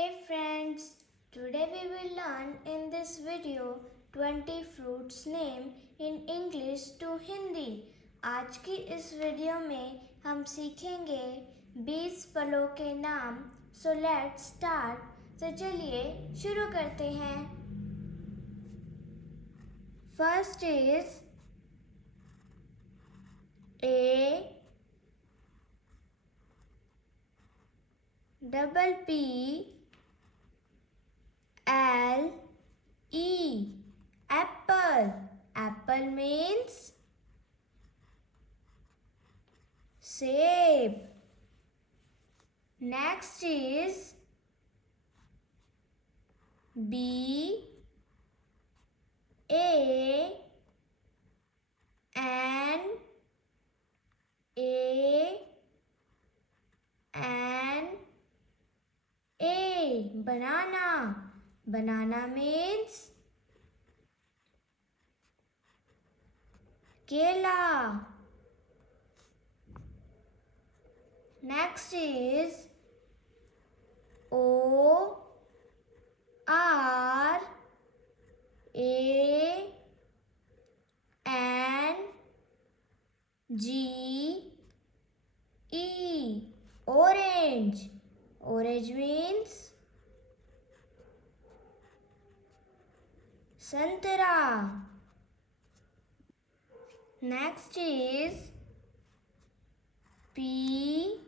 Hey friends, today we will learn in this video 20 fruits name in English to Hindi. आज की इस video में हम सीखेंगे 20 फलों के नाम. So let's start. तो चलिए शुरू करते हैं. First is A double P L E apple. Apple means save. Next is B A N A N A banana. Banana means kela. Next is O R A N G E orange. Orange means Santara. Next is P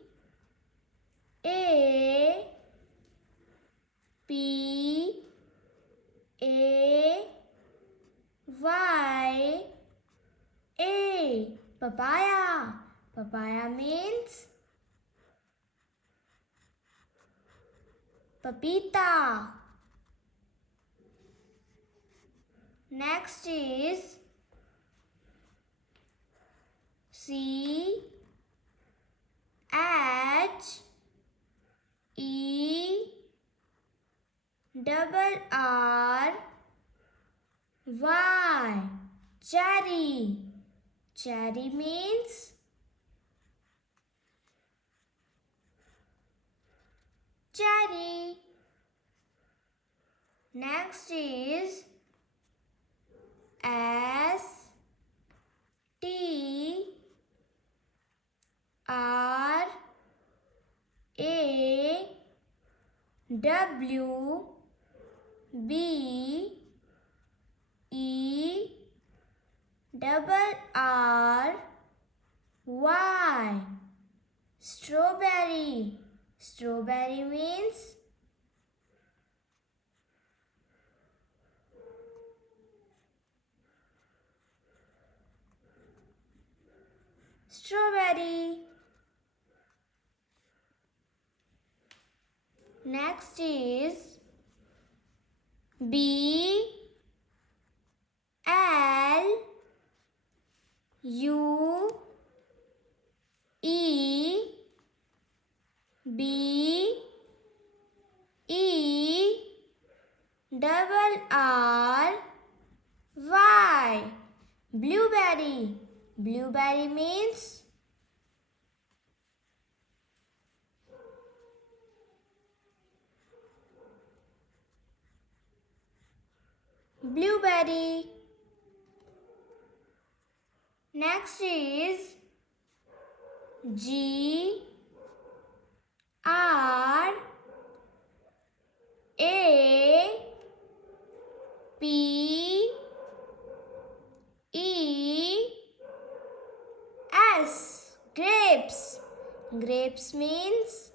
A P A Y A papaya. Papaya means papita. Next is C H E double R Y cherry. Cherry means cherry. Next is S T R A W B E double R Y strawberry. Strawberry means strawberry. Next is B L U E B E double R Y blueberry. Blueberry means blueberry. Next is G R A P E S grapes. Grapes means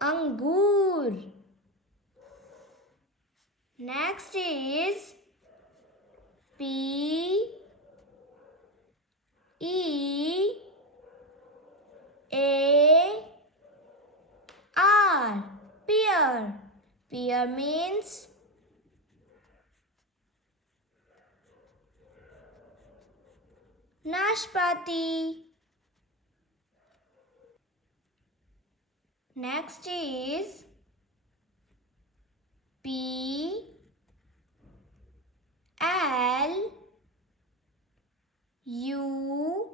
angur. Next is P E A R pear. Pear means nashpati. Next is P L U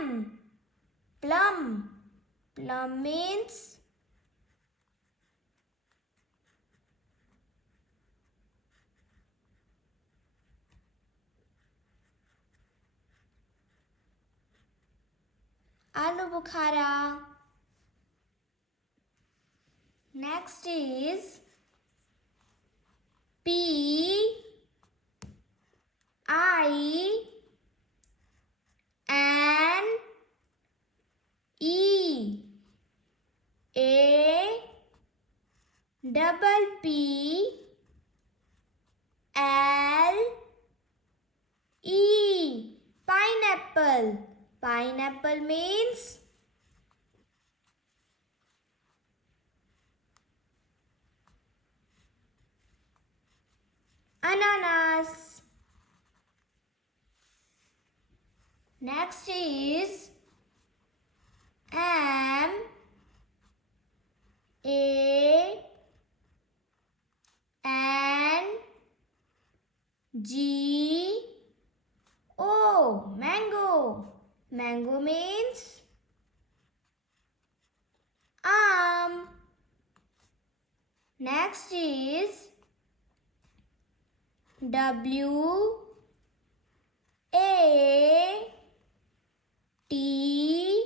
M. Plum. Plum means aloo bukhara. Next is P I N E. A double P L E. Pineapple. Pineapple means ananas. Next is M A N G O. Mango. Mango means Next is W A T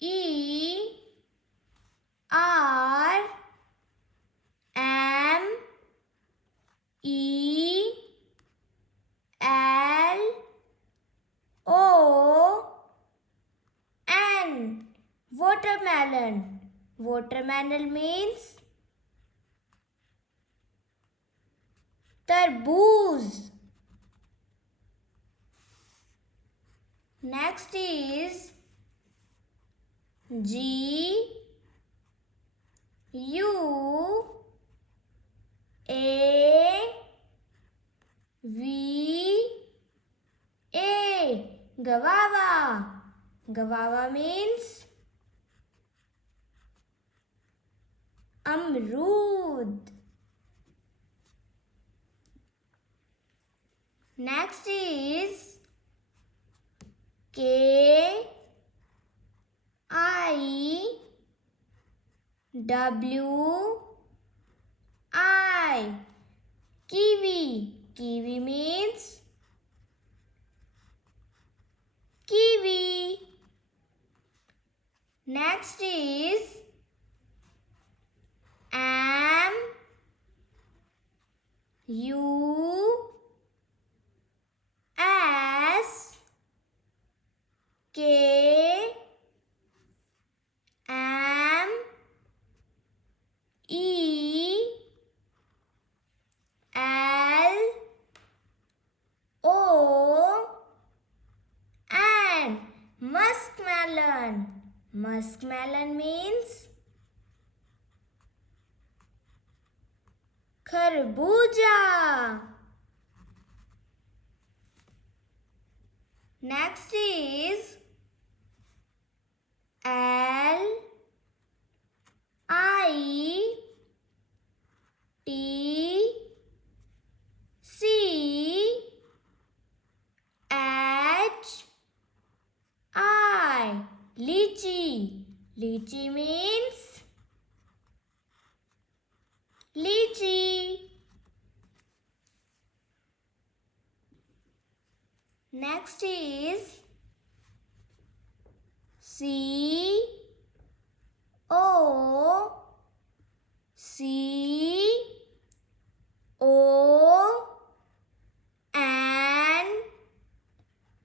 E R M E L O N. Watermelon. Watermelon means tarboos. Next is G U A V A. Guava. Guava means amrood. Next is K I W I. Kiwi. Kiwi means kiwi. Next is M U S K M E L O N. Muskmelon. Muskmelon means kharbuja. Next is L I T C H I. Lychee. Lychee means lychee. Next is C O C O N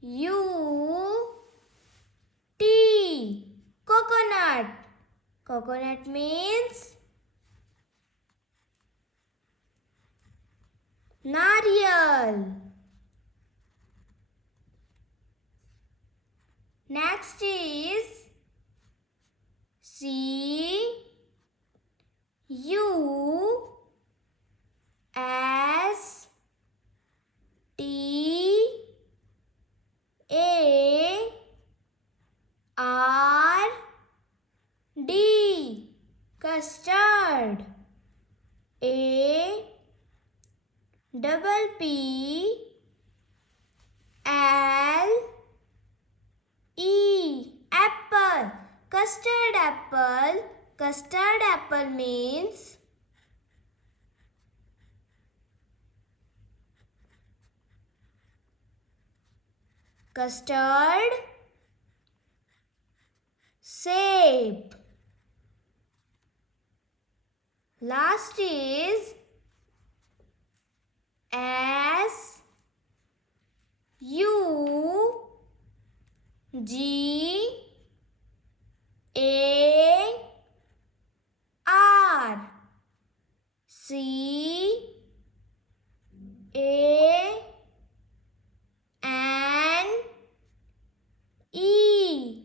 U T. Coconut. Coconut means nariyal. Next is C U S T A R D. Custard. A double P L custard apple. Custard apple means custard shape. Last is S U G A R. C A N E.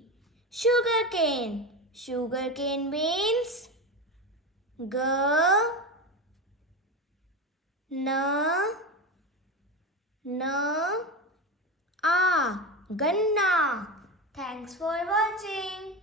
Sugarcane. Sugarcane means G N N A. Ganna. Thanks for watching.